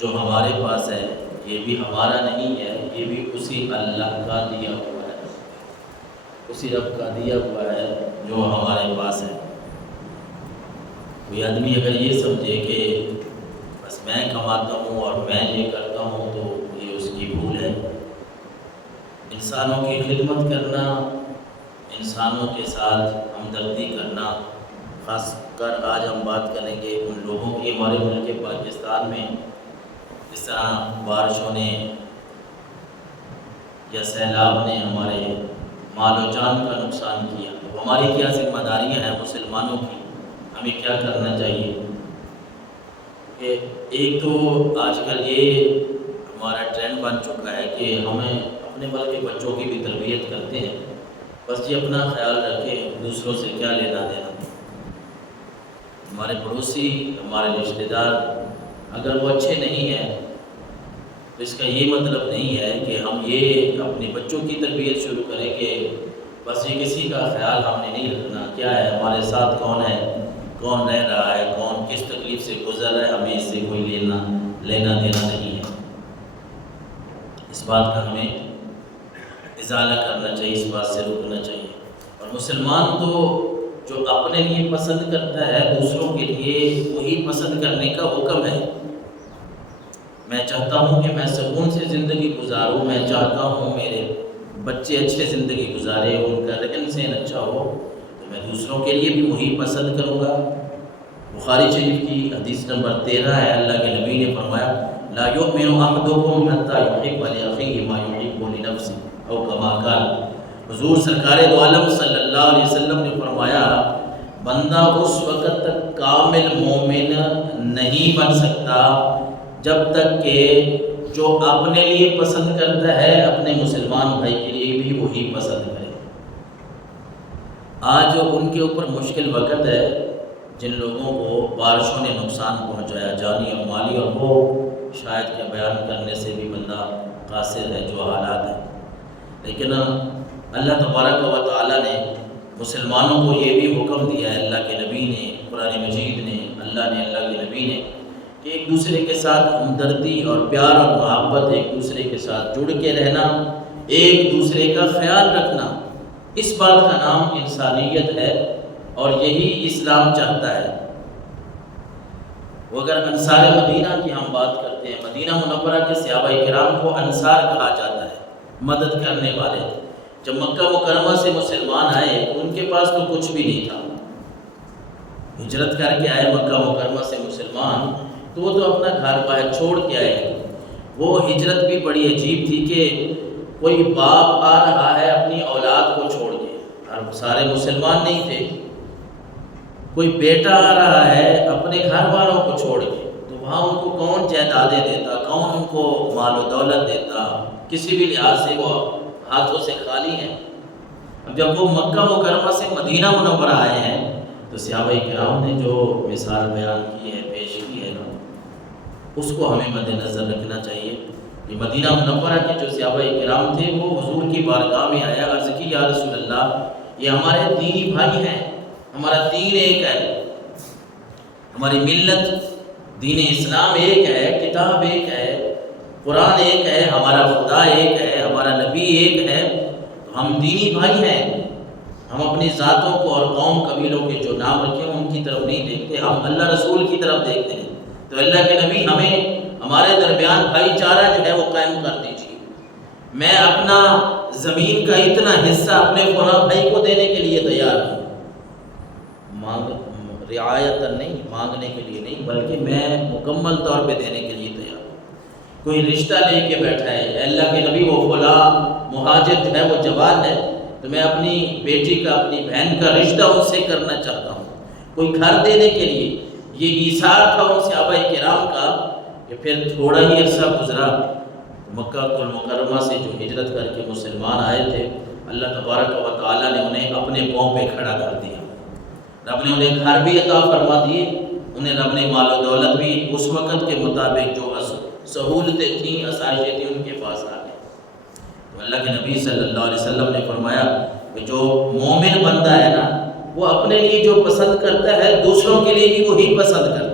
جو ہمارے پاس ہے یہ بھی ہمارا نہیں ہے، یہ بھی اسی اللہ کا دیا ہوا ہے، اسی رب کا دیا ہوا ہے جو ہمارے پاس ہے۔ کوئی آدمی اگر یہ سمجھے کہ بس میں کماتا ہوں اور میں یہ کرتا ہوں تو یہ اس کی بھول ہے۔ انسانوں کی خدمت کرنا، انسانوں کے ساتھ ہمدردی کرنا، خاص کر آج ہم بات کریں گے ان لوگوں کی ہمارے ملک پاکستان میں جس طرح بارشوں نے یا سیلاب نے ہمارے مال و جان کا نقصان کیا۔ ہماری کیا ذمہ داریاں ہیں مسلمانوں کی، ہمیں کیا کرنا چاہیے؟ کہ ایک تو آج کل یہ ہمارا ٹرینڈ بن چکا ہے کہ ہمیں اپنے ملک کے بچوں کی بھی تربیت کرتے ہیں، بس یہ اپنا خیال رکھیں، دوسروں سے کیا لینا دینا۔ ہمارے پڑوسی، ہمارے رشتہ دار اگر وہ اچھے نہیں ہیں تو اس کا یہ مطلب نہیں ہے کہ ہم یہ اپنے بچوں کی تربیت شروع کریں کہ بس یہ کسی کا خیال ہم نے نہیں رکھنا، کیا ہے ہمارے ساتھ کون ہے، کون رہ رہا ہے، کون کس تکلیف سے گزر رہا ہے، ہمیں اس سے کوئی لینا دینا نہیں ہے۔ اس بات کا ہمیں ازالہ کرنا چاہیے، اس بات سے رکنا چاہیے۔ اور مسلمان تو جو اپنے لیے پسند کرتا ہے دوسروں کے لیے وہی پسند کرنے کا حکم ہے۔ میں چاہتا ہوں کہ میں سکون سے زندگی گزاروں، میں چاہتا ہوں میرے بچے اچھے زندگی گزارے، ان کا رہن سہن اچھا ہو، تو میں دوسروں کے لیے بھی وہی پسند کروں گا۔ بخاری شریف کی حدیث نمبر 13 ہے، اللہ کے نبی نے فرمایا لا یؤمن احدکم حتی یحب لاخیہ ما یحب لنفسہ او کما قال۔ حضور سرکار دو عالم صلی اللہ علیہ وسلم نے فرمایا بندہ اس وقت تک کامل مومن نہیں بن سکتا جب تک کہ جو اپنے لیے پسند کرتا ہے اپنے مسلمان بھائی کے لیے بھی وہی پسند کرے۔ آج ان کے اوپر مشکل وقت ہے جن لوگوں کو بارشوں نے نقصان پہنچایا جانی اور مالی، اور وہ شاید کہ بیان کرنے سے بھی بندہ قاصر ہے جو حالات ہیں۔ لیکن اللہ تبارک و تعالیٰ نے مسلمانوں کو یہ بھی حکم دیا ہے، اللہ کے نبی نے، قرآن مجید نے، اللہ نے، اللہ کے نبی نے، کہ ایک دوسرے کے ساتھ ہمدردی اور پیار اور محبت، ایک دوسرے کے ساتھ جڑ کے رہنا، ایک دوسرے کا خیال رکھنا، اس بات کا نام انسانیت ہے اور یہی اسلام چاہتا ہے۔ وہ اگر انصار مدینہ کی ہم بات کرتے ہیں، مدینہ منورہ کے صحابہ کرام کو انصار کہا جاتا ہے، مدد کرنے والے۔ جب مکہ مکرمہ سے مسلمان آئے ان کے پاس تو کچھ بھی نہیں تھا، ہجرت کر کے آئے مکہ مکرمہ سے مسلمان، تو وہ تو اپنا گھر باہر چھوڑ کے آئے۔ وہ ہجرت بھی بڑی عجیب تھی کہ کوئی باپ آ رہا ہے اپنی اولاد کو چھوڑ کے، اور سارے مسلمان نہیں تھے، کوئی بیٹا آ رہا ہے اپنے گھر والوں کو چھوڑ کے، تو وہاں ان کو کون جائیدادیں دیتا، کون ان کو مال و دولت دیتا، کسی بھی لحاظ سے وہ ہاتھوں سے خالی ہیں۔ اب جب وہ مکہ مکرمہ سے مدینہ منورہ آئے ہیں تو صحابہ کرام نے جو مثال بیان کی ہے، پیش کی ہے نا، اس کو ہمیں مد نظر رکھنا چاہیے۔ کہ مدینہ منورہ کے جو صحابہ کرام تھے وہ حضور کی بارگاہ میں آیا، عرض کی یا رسول اللہ یہ ہمارے دینی بھائی ہیں، ہمارا دین ایک ہے، ہماری ملت دین اسلام ایک ہے، کتاب ایک ہے، قرآن ایک ہے، ہمارا خدا ایک ہے، ہمارا نبی ایک ہے، تو ہم دینی بھائی ہیں۔ ہم اپنی ذاتوں کو اور قوم قبیلوں کے جو نام رکھے ہیں ان کی طرف نہیں دیکھتے، ہم اللہ رسول کی طرف دیکھتے ہیں۔ تو اللہ کے نبی ہمیں ہمارے درمیان بھائی چارہ جو ہے وہ قائم کر دیجیے۔ میں اپنا زمین کا اتنا حصہ اپنے فلاں بھائی کو دینے کے لیے تیار ہوں، رعایت نہیں، مانگنے کے لیے نہیں، بلکہ میں مکمل طور پہ دینے کے لیے تیار ہوں۔ کوئی رشتہ لے کے بیٹھا ہے، اے اللہ کے نبی وہ فلاں مہاجر جو ہے وہ جوان ہے تو میں اپنی بیٹی کا، اپنی بہن کا رشتہ ان سے کرنا چاہتا ہوں۔ کوئی گھر دینے کے لیے، یہ ایثار تھا ان صحابہ کرام کا کہ پھر تھوڑا ہی عرصہ گزرا، مکہ المکرمہ سے جو ہجرت کر کے مسلمان آئے تھے، اللہ تبارک و تعالیٰ نے انہیں اپنے پاؤں پہ کھڑا کر دیا۔ رب نے انہیں گھر بھی عطا فرما دیے، انہیں رب نے مال و دولت بھی اس وقت کے مطابق جو سہولتیں تھیں، آسائشیں تھیں، ان کے پاس آ گئے۔ تو اللہ کے نبی صلی اللہ علیہ وسلم نے فرمایا کہ جو مومن بندہ ہے نا، وہ اپنے لیے جو پسند کرتا ہے دوسروں کے لیے بھی وہی پسند کرتا ہے۔